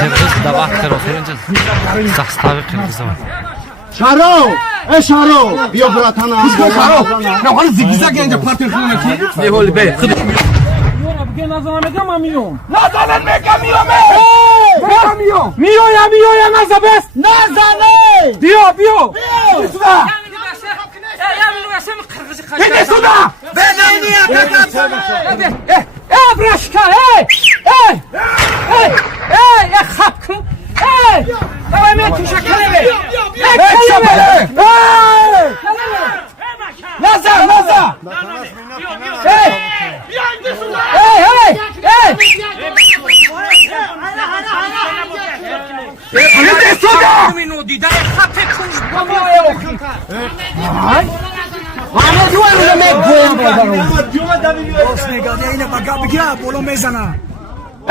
Kırgız davatkar oturunca zastavı Kırgız'a var. Şaro! Şaro! Bia bratana. Şaro! Ya hani zigzag gelince parti hükümeti. Ne oldu be? Bugün nazana mega mamiyon. Nazanen mekamiyo me! Mekamiyo! Miyo ya nazabes. Nazane! Biyo. Lütfen! Peki suda! Ben niye kakatım? Braşka, hakkı, hemen tuşakale. Şapele! Naza! Peki suda! Ama duvarı demek boya badarım.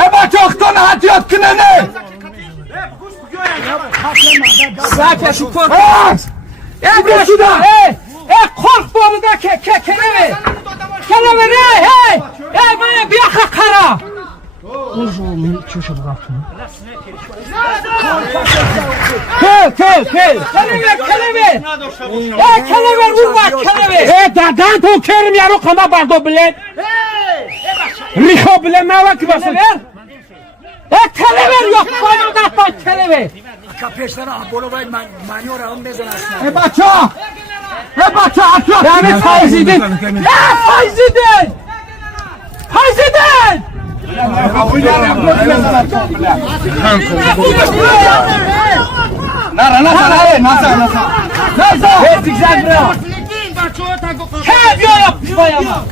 Eba çoktan hatiyat kınene! Zaten şu kork. Peki suda! Kork bunu da kelebe. Kelebe bana bir yaka kara. Kelebe. Kelebe vurma kelebe. Dadan to kerim yaro kana bardo bilen. Riho bilen ne var ki basın? Kelebe yok bana da kelebe. Ebaça! Atıyor! Yani faizidin. Naza! Zigzag bro. Kevyo yapmış bayama.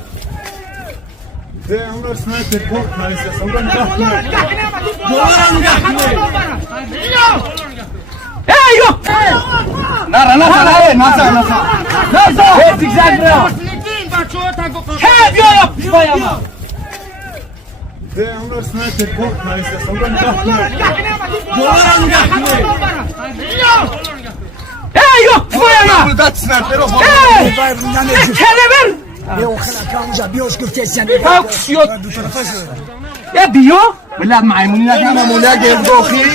Yok. Naza! Zigzag bro. Kevyo yapmış bayama. Yok bayama. Kelebe. Fokus yok. Ya diyor. بلاد معيمونية كنا مولاقي الدوخي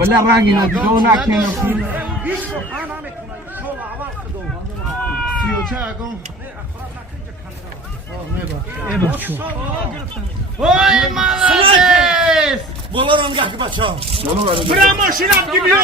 ولا راقي نادونا كنا Oy malazes! Bolaram gaki bacha. Bravo şinap gibiyor.